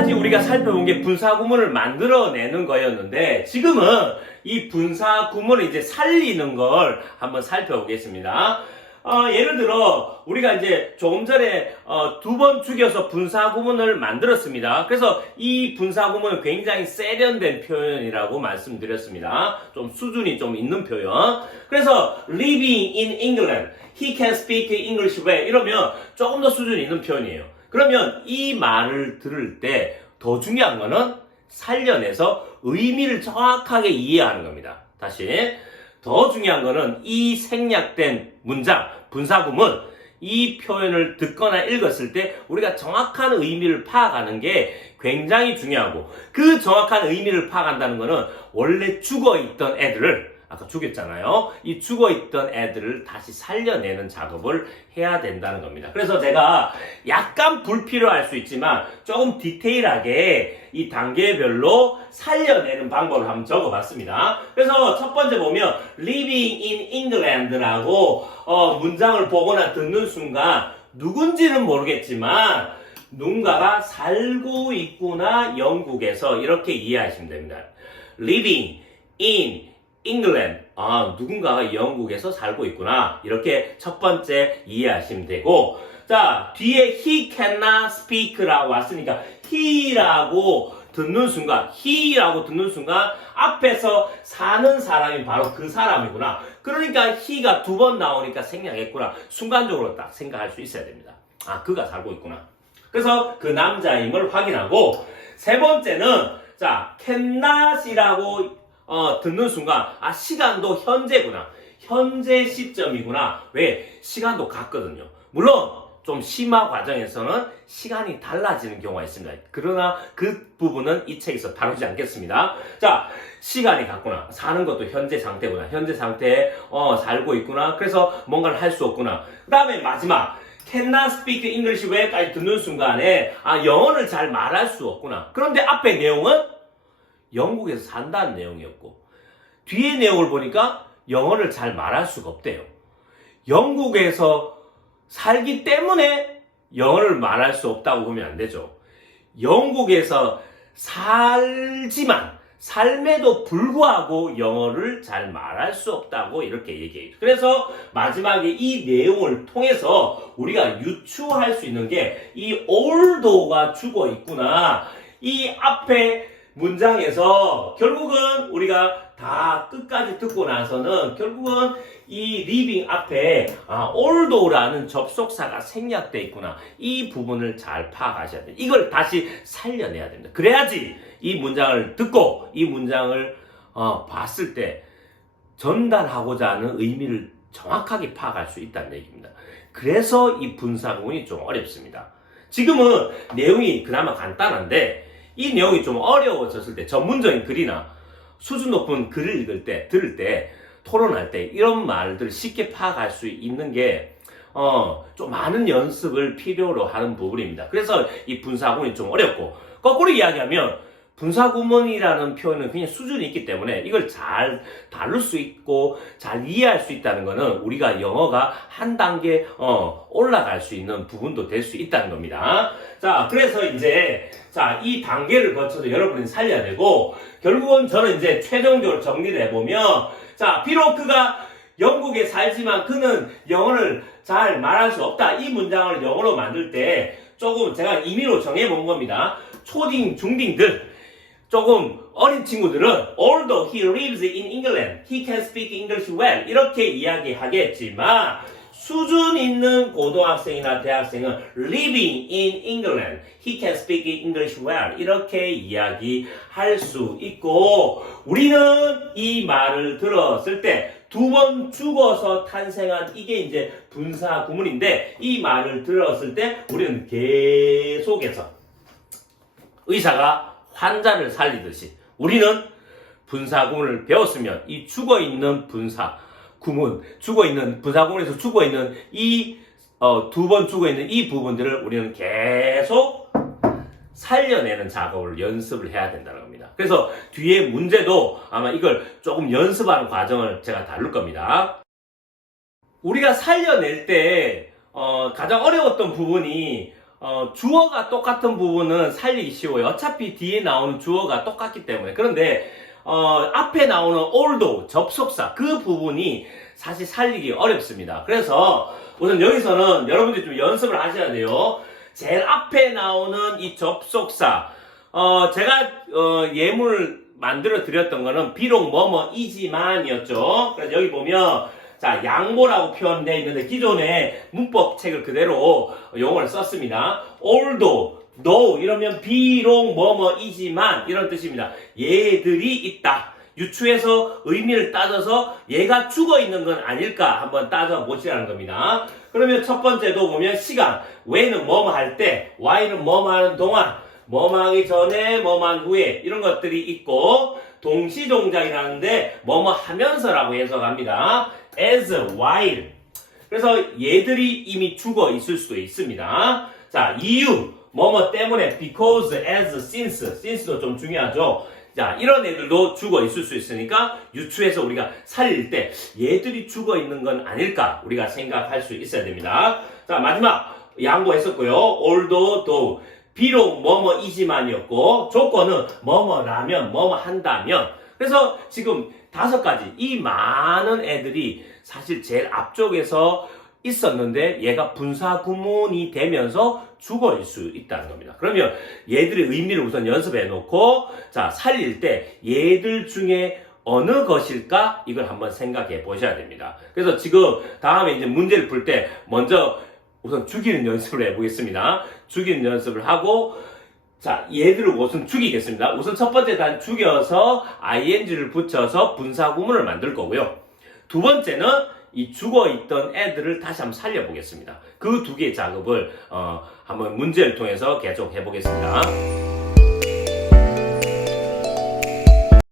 지금까지 우리가 살펴본 게 분사 구문을 만들어내는 거였는데 지금은 이 분사 구문을 이제 살리는 걸 한번 살펴보겠습니다. 예를 들어 우리가 이제 조금 전에 두 번 죽여서 분사 구문을 만들었습니다. 그래서 이 분사 구문은 굉장히 세련된 표현이라고 말씀드렸습니다. 좀 수준이 좀 있는 표현. 그래서 living in England, he can speak English well 이러면 조금 더 수준이 있는 표현이에요. 그러면 이 말을 들을 때 더 중요한 거는 살려내서 의미를 정확하게 이해하는 겁니다. 다시 더 중요한 거는 이 생략된 문장, 분사구문 이 표현을 듣거나 읽었을 때 우리가 정확한 의미를 파악하는 게 굉장히 중요하고 그 정확한 의미를 파악한다는 거는 원래 죽어있던 애들을 아까 죽였잖아요. 이 죽어있던 애들을 다시 살려내는 작업을 해야 된다는 겁니다. 그래서 제가 약간 불필요할 수 있지만 조금 디테일하게 이 단계별로 살려내는 방법을 한번 적어봤습니다. 그래서 첫 번째 보면 living in England라고 문장을 보거나 듣는 순간 누군지는 모르겠지만 누군가가 살고 있구나 영국에서 이렇게 이해하시면 됩니다. living in England. 누군가가 영국에서 살고 있구나. 이렇게 첫 번째 이해하시면 되고, 자, 뒤에 he cannot speak라고 왔으니까 he라고 듣는 순간 앞에서 사는 사람이 바로 그 사람이구나. 그러니까 he가 두 번 나오니까 생략했구나. 순간적으로 딱 생각할 수 있어야 됩니다. 그가 살고 있구나. 그래서 그 남자임을 확인하고, 세 번째는 자, cannot이라고 듣는 순간 시간도 현재구나. 현재 시점이구나. 왜? 시간도 같거든요. 물론 좀 심화 과정에서는 시간이 달라지는 경우가 있습니다. 그러나 그 부분은 이 책에서 다루지 않겠습니다. 자, 시간이 같구나. 사는 것도 현재 상태구나. 현재 상태에 살고 있구나. 그래서 뭔가를 할 수 없구나. 그 다음에 마지막 cannot speak English well까지 듣는 순간에 영어를 잘 말할 수 없구나. 그런데 앞에 내용은 영국에서 산다는 내용이었고 뒤에 내용을 보니까 영어를 잘 말할 수가 없대요. 영국에서 살기 때문에 영어를 말할 수 없다고 보면 안 되죠. 영국에서 살지만 삶에도 불구하고 영어를 잘 말할 수 없다고 이렇게 얘기해요. 그래서 마지막에 이 내용을 통해서 우리가 유추할 수 있는 게 이 althought가 죽어 있구나. 이 앞에 문장에서 결국은 우리가 다 끝까지 듣고 나서는 결국은 이 living 앞에 although라는 접속사가 생략되어 있구나. 이 부분을 잘 파악하셔야 돼요. 이걸 다시 살려내야 됩니다. 그래야지 이 문장을 듣고 이 문장을 봤을 때 전달하고자 하는 의미를 정확하게 파악할 수 있다는 얘기입니다. 그래서 이 분사구문이 좀 어렵습니다. 지금은 내용이 그나마 간단한데 이 내용이 좀 어려워졌을 때 전문적인 글이나 수준 높은 글을 읽을 때, 들을 때, 토론할 때 이런 말들을 쉽게 파악할 수 있는 게 좀 많은 연습을 필요로 하는 부분입니다. 그래서 이 분사구문이 좀 어렵고 거꾸로 이야기하면 분사구문이라는 표현은 그냥 수준이 있기 때문에 이걸 잘 다룰 수 있고 잘 이해할 수 있다는 것은 우리가 영어가 한 단계 올라갈 수 있는 부분도 될 수 있다는 겁니다. 자, 그래서 이제 이 단계를 거쳐서 여러분이 살려야 되고 결국은 저는 이제 최종적으로 정리를 해보면 비록 그가 영국에 살지만 그는 영어를 잘 말할 수 없다. 이 문장을 영어로 만들 때 조금 제가 임의로 정해본 겁니다. 초딩, 중딩들 조금 어린 친구들은 although he lives in England, he can speak English well 이렇게 이야기하겠지만 수준 있는 고등학생이나 대학생은 living in England, he can speak English well 이렇게 이야기할 수 있고 우리는 이 말을 들었을 때 두 번 죽어서 탄생한 이게 이제 분사 구문인데 이 말을 들었을 때 우리는 계속해서 의사가 환자를 살리듯이 우리는 분사구문을 배웠으면 이 죽어있는 분사구문, 분사구문에서 죽어있는 이 두 번 죽어있는 이 부분들을 우리는 계속 살려내는 작업을 연습을 해야 된다는 겁니다. 그래서 뒤에 문제도 아마 이걸 조금 연습하는 과정을 제가 다룰 겁니다. 우리가 살려낼 때 가장 어려웠던 부분이 주어가 똑같은 부분은 살리기 쉬워요. 어차피 뒤에 나오는 주어가 똑같기 때문에. 그런데 앞에 나오는 although 접속사 그 부분이 사실 살리기 어렵습니다. 그래서 우선 여기서는 여러분들이 좀 연습을 하셔야 돼요. 제일 앞에 나오는 이 접속사 제가 예문을 만들어 드렸던 거는 비록 뭐뭐이지만이었죠. 그래서 여기 보면 자 양보라고 표현되어 있는데 기존의 문법 책을 그대로 용어를 썼습니다. although, though 이러면 비록 뭐뭐이지만 이런 뜻입니다. 얘들이 있다. 유추해서 의미를 따져서 얘가 죽어 있는 건 아닐까 한번 따져보시라는 겁니다. 그러면 첫 번째도 보면 시간, when은 뭐뭐 할 때, why는 뭐뭐 하는 동안, 뭐뭐 하기 전에, 뭐뭐 한 후에 이런 것들이 있고 동시동작이라는데 뭐뭐 하면서라고 해석합니다. as, while. 그래서 얘들이 이미 죽어 있을 수도 있습니다. 자, 이유, 뭐뭐 때문에 because, as, since도 좀 중요하죠. 자, 이런 애들도 죽어 있을 수 있으니까 유추해서 우리가 살릴 때 얘들이 죽어 있는 건 아닐까 우리가 생각할 수 있어야 됩니다. 자, 마지막 양보했었고요. although, though. 비록 뭐뭐이지만이었고 조건은 뭐뭐라면 뭐뭐 한다면. 그래서 지금 5가지 이 많은 애들이 사실 제일 앞쪽에서 있었는데 얘가 분사 구문이 되면서 죽어일 수 있다는 겁니다. 그러면 얘들의 의미를 우선 연습해 놓고 자 살릴 때 얘들 중에 어느 것일까 이걸 한번 생각해 보셔야 됩니다. 그래서 지금 다음에 이제 문제를 풀 때 먼저 우선 죽이는 연습을 해보겠습니다. 죽이는 연습을 하고 자 얘들을 우선 죽이겠습니다. 우선 첫 번째 단 죽여서 ing를 붙여서 분사 구문을 만들 거고요. 두 번째는 이 죽어있던 애들을 다시 한번 살려보겠습니다. 그 두 개의 작업을 한번 문제를 통해서 계속 해보겠습니다.